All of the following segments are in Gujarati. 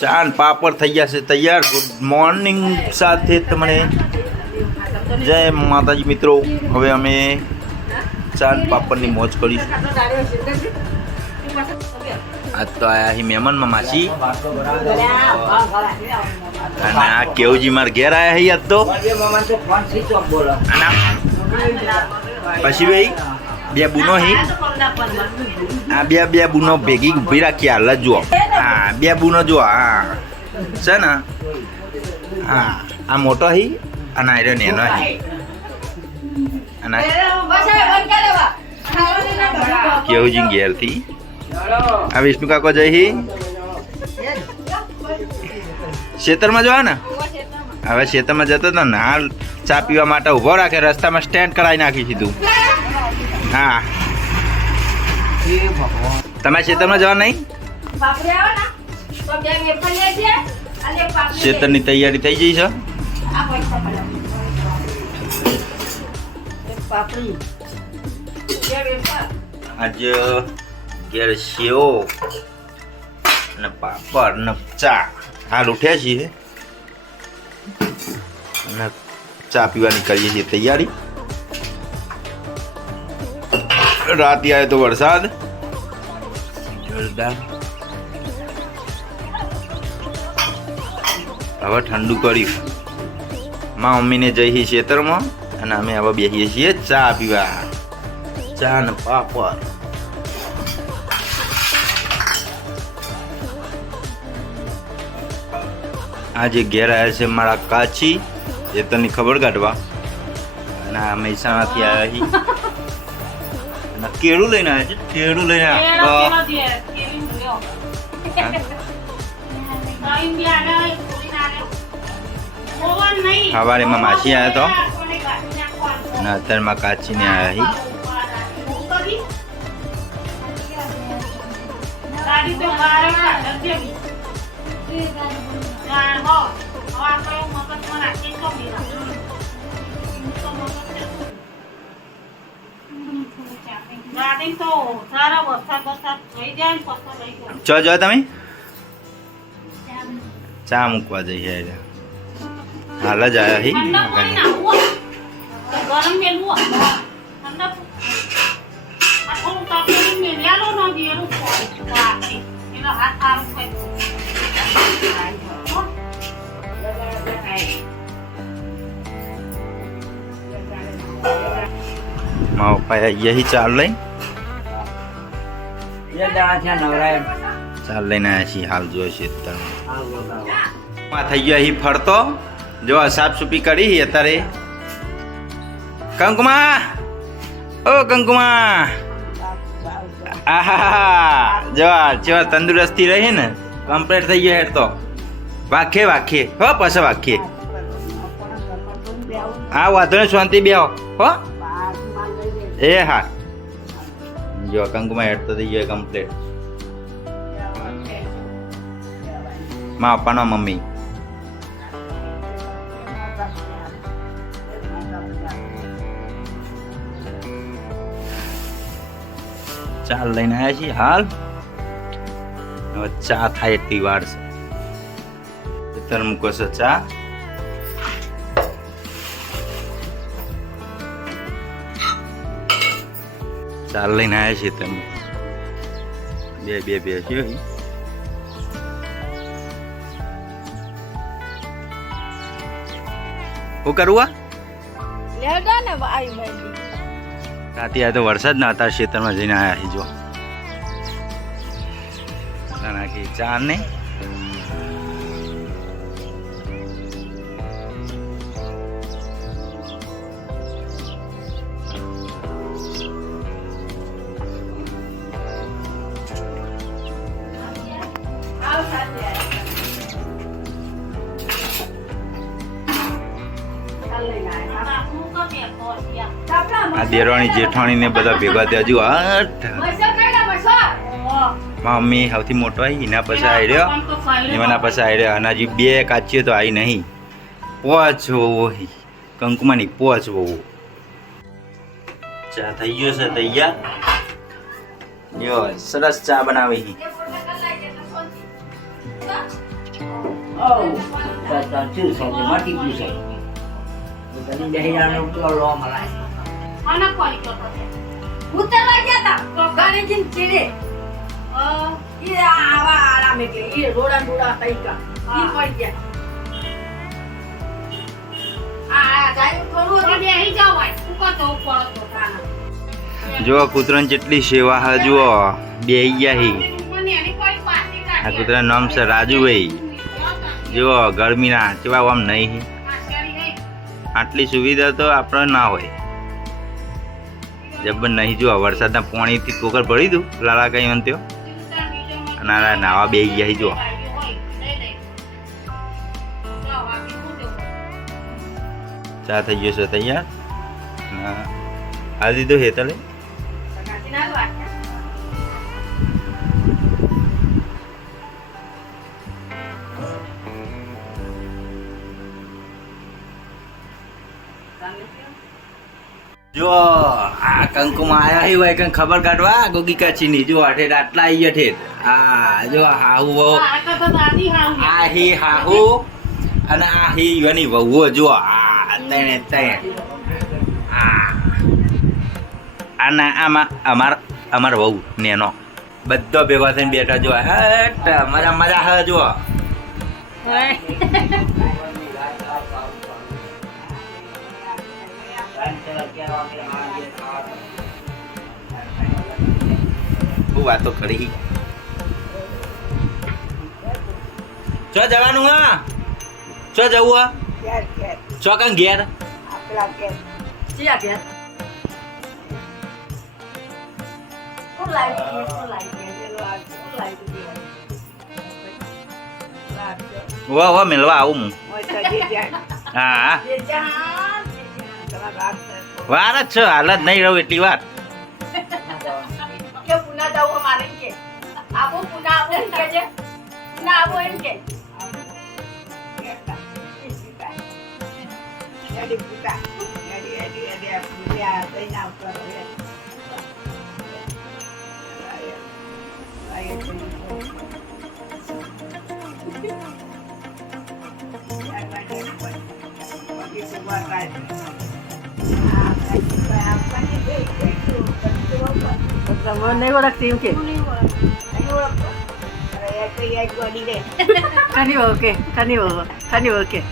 ચા પાપડ થઈ ગયા છે. તૈયાર. ગુડ મોર્નિંગ સાથે તમને જય માતાજી મિત્રો. હવે અમે ચા પાપડની મોજ કરીશું. આજ તો આયા હી મહેમાનમાં માસી અને આ કેવજી માર ઘેર આયા અહીં આજ તો. પછી ભાઈ બે બુનો હી. આ બે બે બુનો ભેગી ઊભી રાખી હાલ જ જુઓ. હા, બે બુનો જુઓ, હા. છે ને? હા, આ મોટો હી અને આયરન એનો હી. અને કેવજી ઘેરથી આ વિષ્ણુ કાકો જય હી? ખેતરમાં જવા ને? હવે ખેતરમાં જતો હતો ને હાલ ચા પીવા માટે ઊભો રાખે, રસ્તામાં સ્ટેન્ડ કરાવી નાખી સીધું. હા. તમારે ખેતરમાં જવા નહીં? ખેતરની તૈયારી થઈ ગઈ છે? આજે ઘેર સેવો ને પાપડ ને ચા. હાલ ઉઠ્યા છીએ. અને ચા પીવાની કરીએ છીએ તૈયારી. રાતે આવે તો વરસાદ. જોરદાર. હવે ઠંડુ કર્યું માં મમ્મીને જઈએ ખેતરમાં અને અમે હવે બેસીએ છીએ ચા પીવા. ચા ને પાપડ. આજે ઘેર આવ્યા છે મારા કાચી એ તને ખબર કાઢવા. અને આ મહેસાણાથી આવ્યા છીએ અને કેળું લઈને આવ્યા છે કેળું લઈને આવ્યા સવારે એમાં માસી આવ્યા તો અને અત્યારમાં કાચીને આવ્યા છીએ ગાડી તો બહાર કાઢી દેવી. જાણ હો. ગાડી તો સારા વરસાદ વરસાદ થઈ જાય ને પછી લઈ જાય. ચો જો તમે ચા મૂકવા જઈએ એટલે. હાલ જ આવ્યા હી ગરમ મેલું હાથ સારો મારા પપ્પાએ યહી ચાલ લઈ. ચાલ લઈને આવ્યા છીએ હાલ જોઈએ છે માં થઈ ગયો અહીં ફરતો. જો સાફ સુફી કરી અત્યારે. કંકુમા! ઓ કંકુમા! આહા જો જેવા તંદુરસ્તી રહી ને કમ્પ્લીટ થઈ ગયો હેડ તો. વાખે વાખે. હો પછી વાખે. હા વાંધો નહીં શાંતિ બેહો. હો. એ હા. જો, કંકુમા હેડ તો થઈ ગયો કમ્પ્લીટ મા પપ્પાનો મમ્મી. ચા લઈને આવ્યા છીએ, હાલ. હવે ચા થાય એટલી વાર છે ચા. ચા લઈને આવ્યા છીએ તમે. બે બે બે છે શું કરવું રાતે આ તો વરસાદ ના હતા ખેતરમાં જઈને આવ્યા છે જો. ચા ને? દેરાણી, જેઠાણી ને બધા ભેગા થયા. હજુ મમ્મી સૌથી મોટો આવી એના પછી આવી રહ્યો. એના પછી આવી રહ્યો. અને હજી બે કાચ્યો તો આવી નહીં. પહોંચવો કંકુમાની પહોંચવો ચા થઈ ગયો છે તૈયાર? યો સરસ ચા બનાવી છે આના કોલી છે ઉતરવા ગયા તા તો ગણેશજી ચીડે ઈ આવા આરામ એટલે ઈ રોડા રોડા થઈ ઈ પડી ગયા. આ આ ગાયું થોડું તો બેહી જાવ ભાઈ ઉપર તો ઉપર તો હતું. જો કૂતરાની જેટલી સેવા હા જુઓ. બે ગયા હી. આ કાઢી કૂતરાનું નામ છે રાજુભાઈ. જુઓ ગરમીના કેવા આમ નહીં આટલી સુવિધા તો આપણે ના હોય. જબર નહીં જો વરસાદના પાણીથી ટોકર ભરી દઉં. લાલા કઈ અંત્યો? આ નાવા બે ગયા હી જો ચા થઈ ગયો છે તૈયાર? આ દીધો હેતલે. નાખ વાટકા. જો આ કંકુમાં આયા હી હોય કંઈક ખબર કાઢવા? ગોગી કાચીની જો અઠેઠ આટલા આઈ અઠેઠ આ જો હાહુ વહુ. આ હી હાહુ અને આ હી યુવાની વહુઓ જો આ તણે તણે. આ આના આમાં અમાર અમાર વહુ નેનો. બધો ભેગો થઈને બેઠા જો હટ મજા મજા હા જો. બહુ વાતો કરી. ચો જવાનું હા? ચો જવું હા? ચો કાં ઘેર? વાહ વાહ મેળવા આવું હું. હા. વાર જ છે હાલ જ નહીં રહું એટલી વાર. કે પુના જાવું અમારે કે. આવો પુના આવો એમ કે છે. પુના આવો એમ કે. તમે નહીં ઓળખતી એમ કે કની ઓકે કની ઓકે કની ઓકે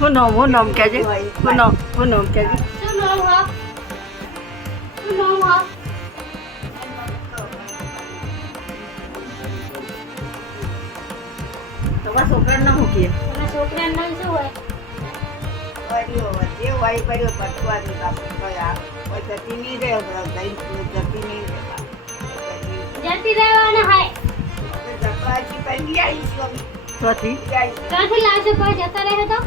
હું નામ કહેજે હું નામ તમારા છોકરાને નામ શું કહે જતી રહેવાના હાય. ચોથી ક્યાંથી? લાવશો? કોઈ જતા રહે તો?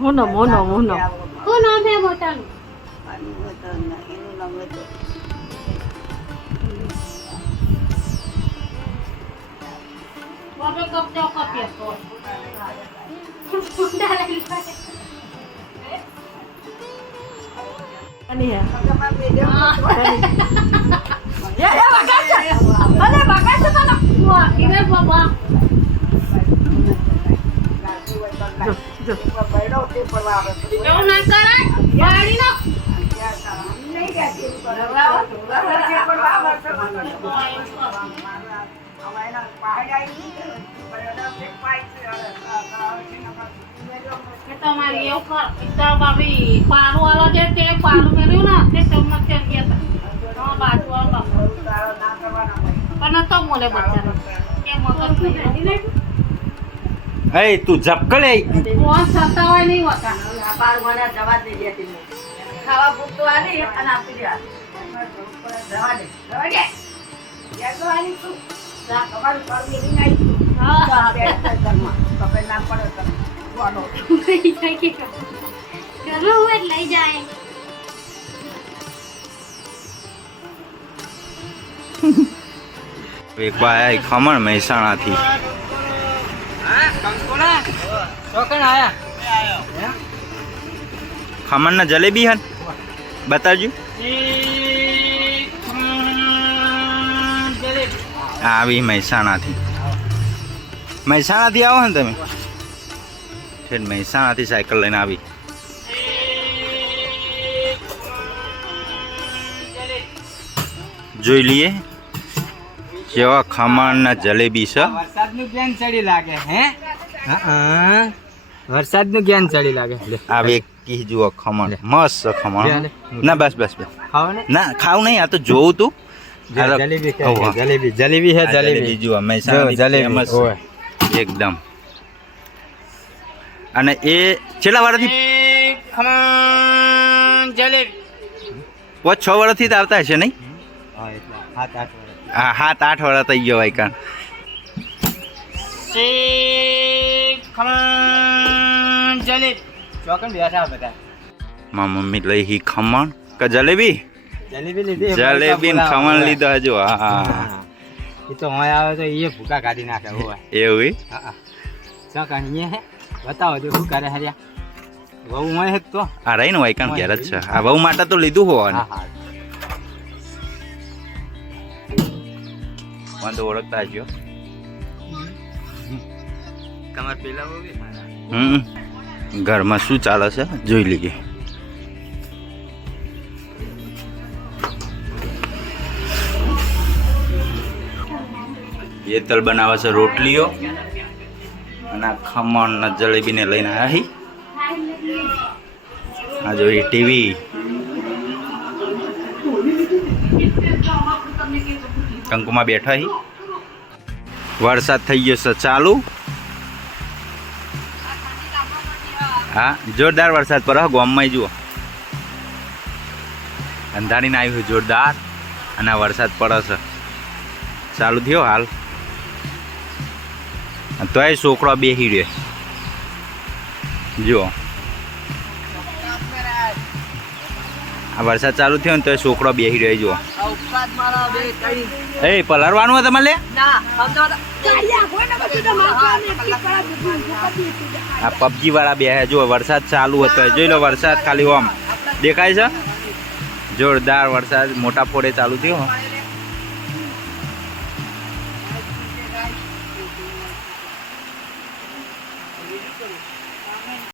હું નામ હું નામ હું નામ. શું નામ છે મોટાનું? એનું નામ હતું કની હે એ એ વગાડ છે અરે વગાડ છે તને બાબા જો જો એવું ના કરાય વાળી નો કે તમારી એવું કર તો બાબી પારું તે મેળ્યું ને તે તે ગયા બાજુ વાળો પણ તો મોલે એ મગજ નહીં એ તું ઝપકલે ફોન સતાવાય નહીં હોતા આ જવા જ નહીં દેતી. ખાવા પૂરતું આલી અને આપી દે જવા દે જવા દે યાર તું જા કમાલ પર મેલી નાઈ હા. આ ઘરમાં. કપે ના પડે તમે બોલો. લઈ જાય કે ઘરમાં હોય લઈ જાય. એક ભાઈ ખમણ મહેસાણાથી. થી ખમણ ખમણના જલેબી હન? બતાવજો. આવી મહેસાણાથી. મહેસાણાથી આવો ને તમે. ઠેઠ મહેસાણાથી સાયકલ લઈને આવી. જોઈ લઈએ. કેવા ખમણના જલેબી છે. વરસાદનું જ્ઞાન ચડી લાગે હે? વરસાદનું જ્ઞાન ચડી લાગે? લે આ વેકી જુઓ ખમણ. મસ્ત ખમણ. ના બસ બસ બસ. ના ખાવ નહીં આ તો જોઉં તું. જલેબી જલેબી. જલેબી હે જલેબી જલેબી. જુઓ મહેસાણાની જો, જલેબી. એકદમ. અને એ છેલ્લા વર્ષથી પાંચ છ વર્ષથી તો આવતા હશે નહીં? હા સાત આઠ વર્ષ થઈ ગયો ભાઈ કાન ચોકણ બેઠા બધા. મારા મમ્મી લઈ હી ખમણ. કે જલેબી? જલેબી લીધી જલેબી ખમણ લીધો હજુ હા એ તો હોય આવે તો એ ભૂકા કાઢી નાખે હોય એવું? હા અહીંયા બતાવો જો શું કરે હર્યા. બહુ હોય તો? આ રહી ને વાયકાન ઘેર જ છે. આ બહુ માટે તો લીધું હોવાનું. હા હા. તો ઓળખતા હશો તમારે પેલા હમ. ઘરમાં શું ચાલે છે? જોઈ લઈએ. યેતલ બનાવે છે રોટલીઓ. અને આ ખમણ જલેબીને લઈને આવ્યા હી. આ જોઈ ટીવી. કંકુમાં બેઠા હી. વરસાદ થઈ ગયો છે ચાલુ. હા, જોરદાર વરસાદ પર ગોમમાં જુઓ. અંધારીને આવ્યું જોરદાર અને આ વરસાદ પડે છે. ચાલુ થયો હાલ. તોય છોકરો બેસી રહ્યો જુઓ. આ વરસાદ ચાલુ થયો ને તોય છોકરો બેસી રહ્યો જુઓ. એ પલરવાનું હોય તમારે? આ પબજી વાળા બે હે જો વરસાદ ચાલુ હતો. જોઈ લો વરસાદ ખાલી ઓમ. દેખાય છે? જોરદાર વરસાદ મોટા ફોડે ચાલુ થયો.